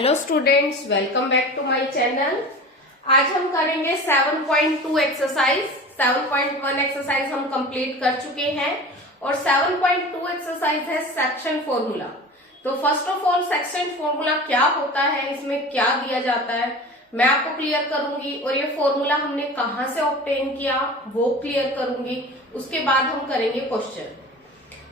Hello students, welcome back to my channel. आज हम करेंगे 7.2 एक्सरसाइज। 7.1 एक्सरसाइज हम कंप्लीट कर चुके हैं और 7.2 एक्सरसाइज है सेक्शन फॉर्मूला। तो first of all section formula क्या होता है, इसमें क्या दिया जाता है, मैं आपको क्लियर करूंगी और ये फॉर्मूला हमने कहाँ से ऑब्टेन किया वो क्लियर करूंगी। उसके बाद हम करेंगे क्वेश्चन।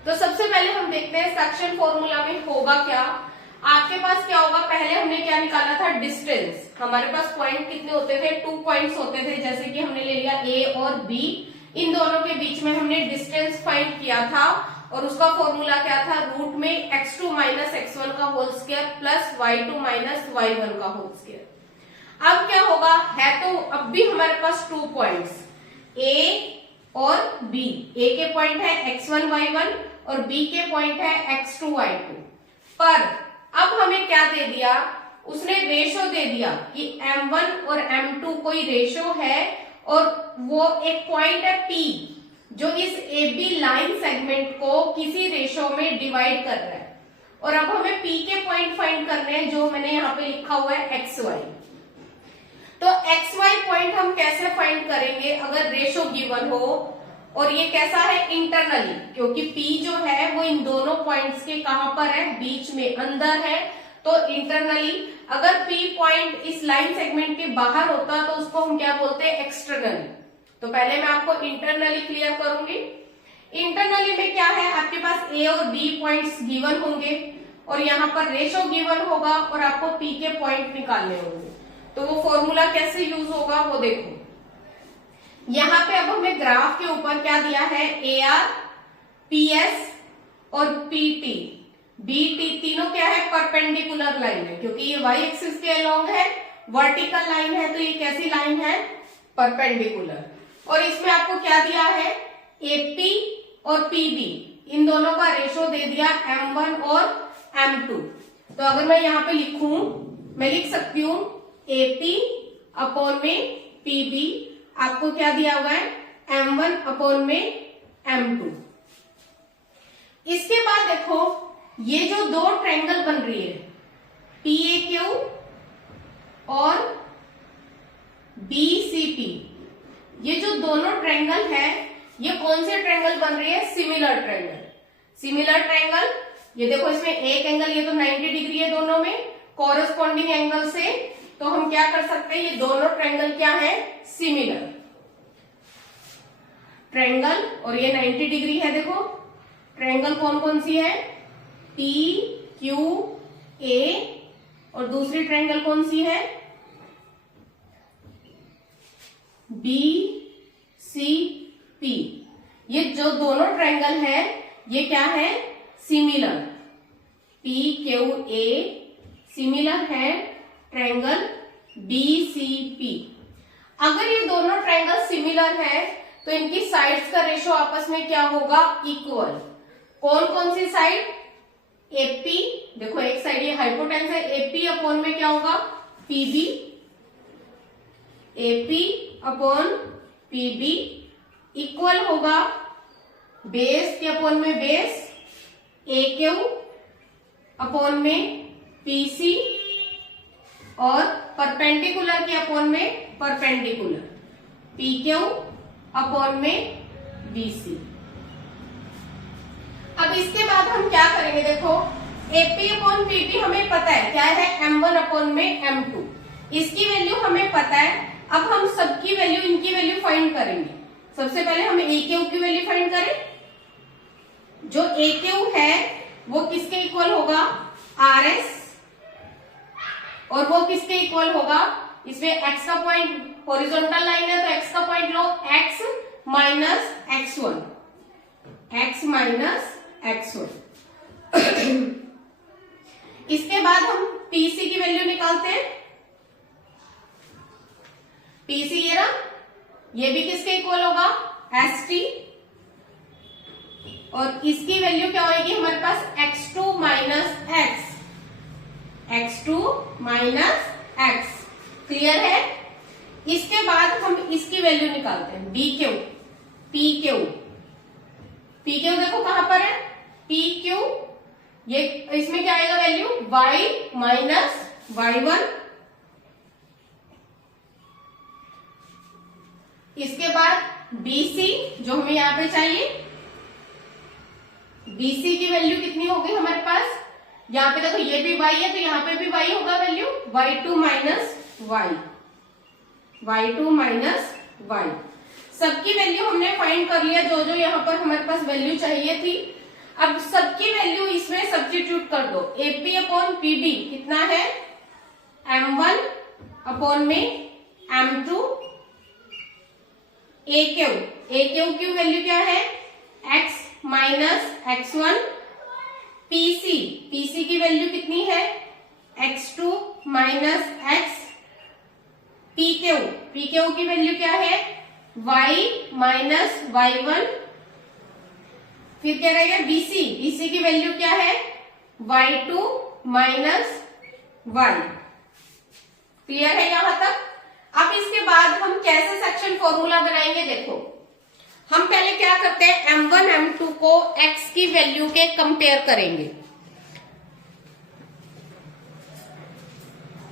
तो सबसे पहले हम देखते हैं सेक्शन फॉर्मूला में होगा क्या। आपके पास क्या होगा, पहले हमने क्या निकाला था, डिस्टेंस। हमारे पास पॉइंट कितने होते थे, 2 पॉइंट्स होते थे। जैसे कि हमने ले लिया ए और बी, इन दोनों के बीच में हमने डिस्टेंस फाइंड किया था और उसका फॉर्मूला क्या था, रूट में x2 माइनस x1 का whole square plus y2 minus y1 का होल स्क्वायर। अब क्या होगा, है तो अब भी हमारे पास 2 पॉइंट्स ए और बी। ए के पॉइंट है x1 y1 और बी के पॉइंट है x2 y2। पर अब हमें क्या दे दिया, उसने रेशो दे दिया कि m1 और m2 कोई रेशो है और वो एक पॉइंट है P जो इस AB लाइन सेगमेंट को किसी रेशो में डिवाइड कर रहा है। और अब हमें P के पॉइंट फाइंड करने हैं जो मैंने यहाँ पे लिखा हुआ है XY। तो XY पॉइंट हम कैसे फाइंड करेंगे अगर रेशो गिवन हो और ये कैसा है, इंटरनली, क्योंकि P जो है वो इन दोनों पॉइंट्स के कहां पर है, बीच में, अंदर है। तो इंटरनली अगर P पॉइंट इस लाइन सेगमेंट के बाहर होता तो उसको हम क्या बोलते हैं, एक्सटर्नली। तो पहले मैं आपको इंटरनली क्लियर करूंगी। इंटरनली में क्या है, आपके पास A और B पॉइंट्स गिवन होंगे और यहाँ पर रेशो गिवन होगा और आपको P के पॉइंट निकालने होंगे। तो वो फॉर्मूला कैसे यूज होगा वो देखो। यहाँ पे अब हमें ग्राफ के ऊपर क्या दिया है, AR, PS और PT, BT, तीनों क्या है, परपेंडिकुलर लाइन है। क्योंकि ये y एक्सिस के अलोंग है, वर्टिकल लाइन है, तो ये कैसी लाइन है, परपेंडिकुलर। और इसमें आपको क्या दिया है, AP और PB, इन दोनों का रेशो दे दिया M1 और M2। तो अगर मैं यहाँ पे लिखूं, मैं लिख सकती हूँ AP अपॉन में PB, आपको क्या दिया हुआ है, M1 अपॉन में M2। इसके बाद देखो ये जो दो ट्रायंगल बन रही है PAQ और BCP, ये जो दोनों ट्रायंगल है ये कौन से ट्रायंगल बन रही है, सिमिलर ट्रायंगल। सिमिलर ट्रायंगल, ये देखो इसमें एक एंगल, ये तो 90 डिग्री है दोनों में, कॉरेस्पॉन्डिंग एंगल से तो हम क्या कर सकते हैं, ये दोनों ट्रायंगल क्या है, सिमिलर ट्रायंगल। और ये 90 डिग्री है। देखो ट्रायंगल कौन कौन सी है, PQA और दूसरी ट्रायंगल कौन सी है, BCP। ये जो दोनों ट्रायंगल है ये क्या है, सिमिलर। PQA सिमिलर है ट्रायंगल BCP। अगर ये दोनों ट्रायंगल सिमिलर है तो इनकी साइड्स का रेशो आपस में क्या होगा, इक्वल। कौन कौन सी साइड, AP, देखो एक साइड ये हाइपोटेन्यूस है, AP अपॉन में क्या होगा, PB, AP upon PB equal होगा बेस के अपॉन में बेस, AQ अपॉन में PC और परपेंडिकुलर के अपॉन में परपेंडिकुलर, PQ अपॉन में BC। अब इसके बाद हम क्या करेंगे, देखो AP अपॉन PP हमें पता है क्या है, M1 अपॉन में M2, इसकी वैल्यू हमें पता है। अब हम सबकी वैल्यू, इनकी वैल्यू फाइंड करेंगे। सबसे पहले हम AQ की वैल्यू फाइंड करें। जो AQ है वो किसके इक्वल होगा, RS, और वो किसके इक्वल होगा, इसमें x का पॉइंट हॉरिजॉन्टल लाइन है तो x का पॉइंट लो, x minus x1, x minus x1। इसके बाद हम PC की वैल्यू निकालते हैं। PC ये रहा, ये भी किसके इक्वल होगा, ST, और इसकी वैल्यू क्या होगी हमारे पास, x2 minus x, x2 minus x। Clear है। इसके बाद हम इसकी वैल्यू निकालते हैं, BQ, PQ। PQ देखो कहां पर है, PQ, ये इसमें क्या आएगा वैल्यू, y माइनस y1, इसके बाद BC जो हमें यहाँ पे चाहिए, BC की वैल्यू कितनी होगी हमारे पास, यहाँ पे देखो ये भी y है तो यहाँ पे भी y होगा वैल्यू, y2 माइनस y, सबकी वैल्यू हमने फाइंड कर लिया, जो जो यहाँ पर हमारे पास वैल्यू चाहिए थी। अब सबकी वैल्यू इसमें सब्स्टिट्यूट कर दो। AP अपॉन PB कितना है, M1 अपॉन में M2, AQ की वैल्यू क्या है, X माइनस X1, PC की वैल्यू कितनी है, X2 माइनस X, PQ की वैल्यू क्या है, Y माइनस Y1, फिर क्या रहेगा BC की वैल्यू क्या है, Y2 माइनस Y। क्लियर है यहां तक। अब इसके बाद हम कैसे सेक्शन फॉर्मूला बनाएंगे, देखो हम पहले क्या करते हैं, M1 M2 को X की वैल्यू के कंपेयर करेंगे।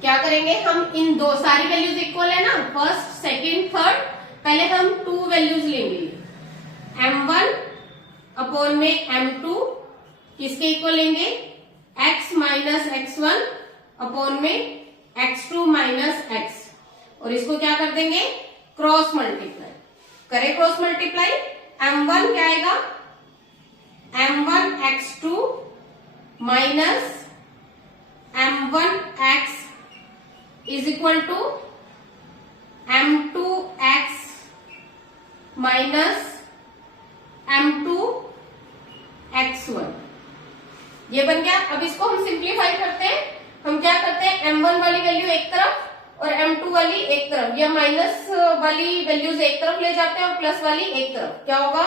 क्या करेंगे, हम इन दो सारी वैल्यूज इक्वल है ना, फर्स्ट सेकंड थर्ड, पहले हम 2 वैल्यूज लेंगे, M1 अपॉन में M2 किसके इक्वल लेंगे, X माइनस X1 अपॉन में X2 माइनस X, और इसको क्या कर देंगे, क्रॉस मल्टीप्लाई करें, क्रॉस मल्टीप्लाई, M1 क्या आएगा, M1 X2 minus M1 X is equal to M2 X minus M2 X1, ये बन गया। अब इसको हम सिंप्लीफाई करते हैं, हम क्या करते हैं, M1 वाली वैल्यू एक तरफ और M2 वाली एक तरफ, या माइनस वाली वैल्यूज एक तरफ ले जाते हैं और प्लस वाली एक तरफ, क्या होगा,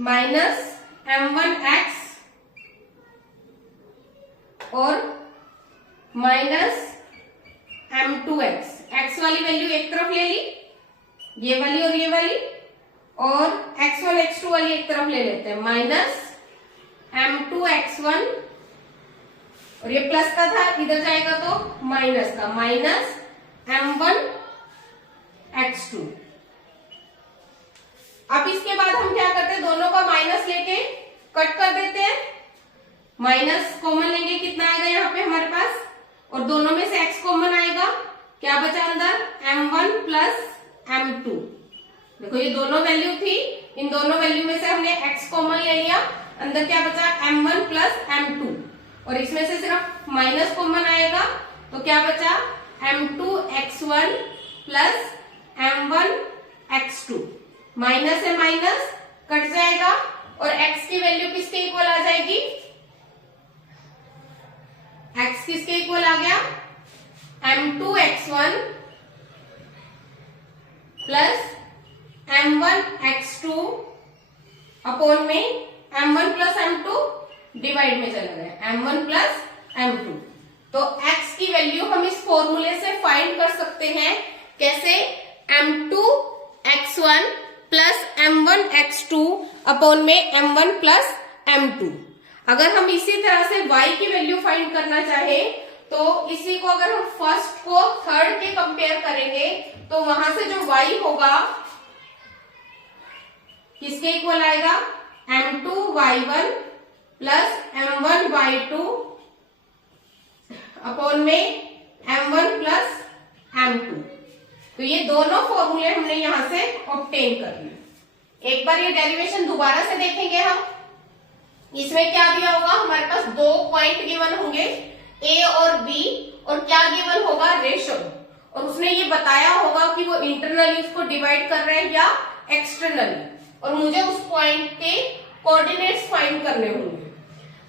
माइनस M1 X और माइनस M2 X वाली वैल्यू एक तरफ ले ली, ये वाली और ये वाली, और X1 X2 वाली एक तरफ ले लेते हैं, माइनस M2 X1, और ये प्लस का था इधर जाएगा तो माइनस का, माइनस M1 X2। अब इसके बाद हम क्या करते हैं, दोनों का माइनस लेके कट कर देते हैं, माइनस कॉमन लेंगे, कितना आएगा यहाँ पे हमारे पास, और दोनों में से x कॉमन आएगा, क्या बचा अंदर, M1 प्लस M2। देखो ये दोनों वैल्यू थी, इन दोनों वैल्यू में से हमने x कॉमन ले लिया, अंदर क्या बचा, M1 प्लस M2, और इसमें से सिर्फ माइनस कॉमन आएगा, तो क्या बचा, M2 X1 plus M1 X2, minus है माइनस कट जाएगा, और x की वैल्यू किसके इक्वल आ जाएगी, x किसके इक्वल आ गया, M2 X1 plus M1 X2 upon में M1 प्लस M2 डिवाइड में चला गया, M1 प्लस M2। तो x की वैल्यू हम इस फॉर्मूले से फाइंड कर सकते हैं, कैसे, M2 X1 plus M1 X2 upon में M1 प्लस M2। अगर हम इसी तरह से y की वैल्यू फाइंड करना चाहे तो इसी को अगर हम फर्स्ट को थर्ड के कंपेयर करेंगे तो वहां से जो y होगा किसके इक्वल आएगा, M2 Y1 plus M1 Y2 upon में M1 प्लस M2। तो ये दोनों फॉर्मूले हमने यहां से ऑब्टेन कर लिए। एक बार ये डेरिवेशन दोबारा से देखेंगे हम, इसमें क्या दिया होगा, हमारे पास 2 पॉइंट गिवन होंगे A और B, और क्या गिवन होगा, रेशो, और उसने ये बताया होगा कि वो इंटरनली उसको डिवाइड कर रहे हैं या एक्सटर्नली, और मुझे उस पॉइंट के कोऑर्डिनेट्स फाइंड करने होंगे।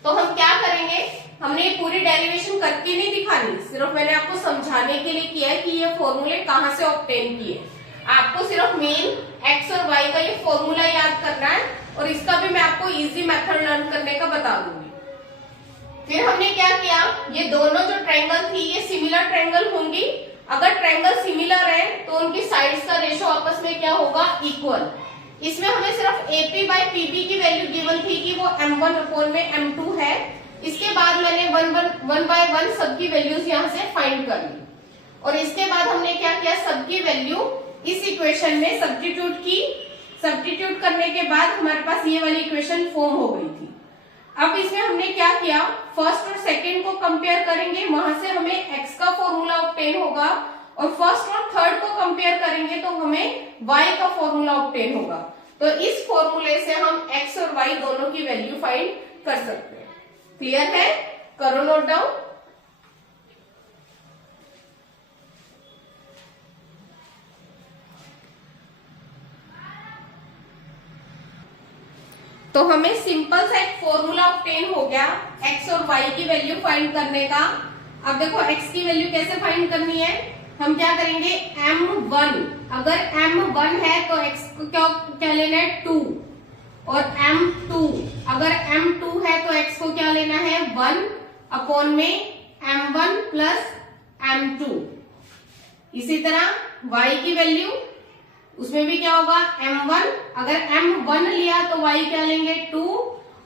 तो हम क्या करेंगे, हमने ये पूरी डेरिवेशन करके नहीं दिखानी, सिर्फ मैंने आपको समझाने के लिए किया है कि ये फॉर्मूले कहां से ऑब्टेन किए। आपको सिर्फ मेन x और y का ये फॉर्मूला याद करना है, और इसका भी मैं आपको इजी मेथड लर्न करने का बता दूंगी। फिर हमने क्या किया, ये दोनों जो ट्रायंगल थी ये सिमिलर ट्रायंगल होंगी, अगर ट्रायंगल सिमिलर है तो उनकी साइड्स का रेशो आपस में क्या होगा, इक्वल। इसमें हमें सिर्फ AP बाय PB की वैल्यू गिवन थी कि वो M1 अपॉन में M2 है। इसके बाद मैंने वन बाय वन सबकी वैल्यूज यहाँ से फाइंड कर ली और इसके बाद हमने क्या किया, सबकी वैल्यू इस इक्वेशन में सब्स्टिट्यूट की। सब्स्टिट्यूट करने के बाद हमारे पास ये वाली इक्वेशन फॉर्म हो गई थी। अब इसमें हमने क्या किया, फर्स्ट और सेकेंड को कंपेयर करेंगे, वहां से हमें x का फॉर्मूला ऑब्टेन होगा और फर्स्ट और थर्ड को कंपेयर करेंगे तो हमें y का फॉर्मूला ऑब्टेन होगा। तो इस फॉर्मूले से हम x और y दोनों की वैल्यू फाइंड कर सकते हैं। क्लियर है? करो नोट डाउन। तो हमें सिंपल सा एक फॉर्मूला ऑब्टेन हो गया x और y की वैल्यू फाइंड करने का। अब देखो x की वैल्यू कैसे फाइंड करनी है, हम क्या करेंगे, m1, अगर m1 है तो x को क्या लेना है 2, और m2, अगर m2 है तो x को क्या लेना है 1 अपॉन में m1 प्लस m2। इसी तरह y की वैल्यू, उसमें भी क्या होगा m1, अगर m1 लिया तो y क्या लेंगे 2,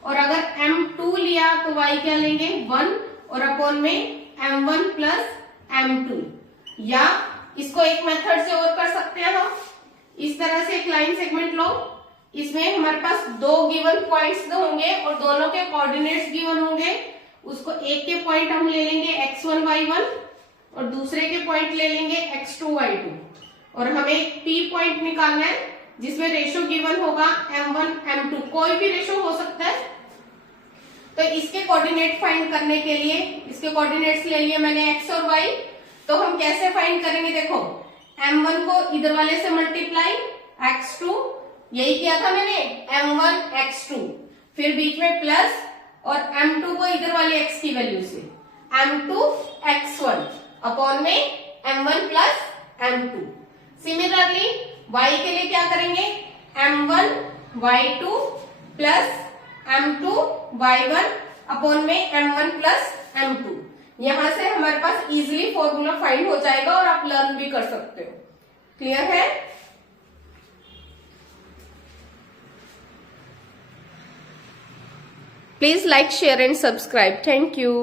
और अगर m2 लिया तो y क्या लेंगे 1 और अपॉन में m1 प्लस m2। या इसको एक मेथड से और कर सकते हैं हम, इस तरह से एक लाइन सेगमेंट लो, इसमें हमारे पास दो गिवन पॉइंट्स होंगे और दोनों के कोऑर्डिनेट्स गिवन होंगे। उसको एक के पॉइंट हम ले लेंगे x1 y1 और दूसरे के पॉइंट ले लेंगे x2 y2, और हमें P पॉइंट निकालना है जिसमें रेशो गिवन होगा m1 m2, कोई भी रेशो हो सकता है। तो इसके कोऑर्डिनेट फाइंड करने के लिए इसके कोऑर्डिनेट्स ले लिए मैंने x और y। तो हम कैसे फाइंड करेंगे, देखो m1 को इधर वाले से मल्टीप्लाई x2, यही किया था मैंने, m1 x2, फिर बीच में प्लस, और m2 को इधर वाले x की वैल्यू से m2 x1 अपॉन में m1 plus m2। Similarly y के लिए क्या करेंगे, m1 y2 plus m2 y1 upon में m1 प्लस m2। यहां से हमारे पास इजीली फॉर्मूला फाइंड हो जाएगा और आप लर्न भी कर सकते हो। क्लियर है? Please like, share and subscribe. Thank you.